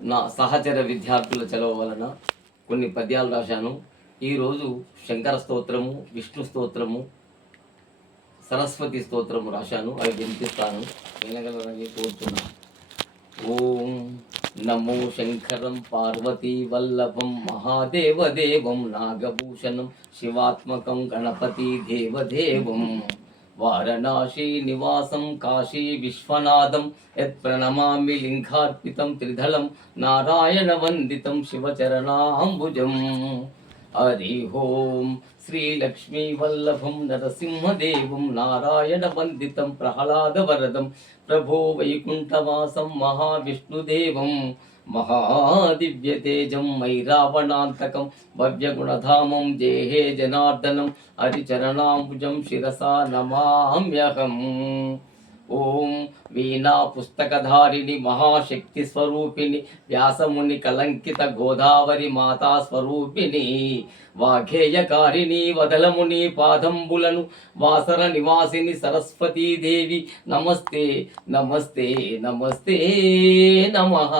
నా సహచర విద్యార్థుల చలవ వలన కొన్ని పద్యాలు రాశాను. ఈరోజు శంకర స్తోత్రము, విష్ణు స్తోత్రము, సరస్వతి స్తోత్రము రాశాను. అవి వినిపిస్తాను, వినగలరని కోరుతున్నాను. ఓం నమో శంకరం పార్వతీ వల్లభం మహాదేవదేవం నాగభూషణం శివాత్మకం గణపతి దేవదేవం వారణాసి నివాసం కాశీ విశ్వనాథం యత్ప్రణమామి లింగార్పితం త్రిదళం నారాయణ వందితం శివచరణాంబుజం. హరి ఓం శ్రీలక్ష్మీ వల్లభం నరసింహదేవం నారాయణ వందితం ప్రహ్లాదవరదం ప్రభో వైకుంఠవాసం మహావిష్ణుదేవం మహాదివ్యతేజం మైరావణాంతకం భవ్యగుణధామం జేహే జనార్దనం హరిచరణాంబుజం శిరసా నమామ్యహం. ఓం వీణా పుస్తకధారిణి మహాశక్తి స్వరూపిణి వ్యాసముని కలంకిత గోదావరి మాతా స్వరూపిణి వాఘేయకారిణి వదలముని పాదంబులను వాసర నివాసిని సరస్వతీదేవి నమస్తే నమస్తే నమస్తే నమః.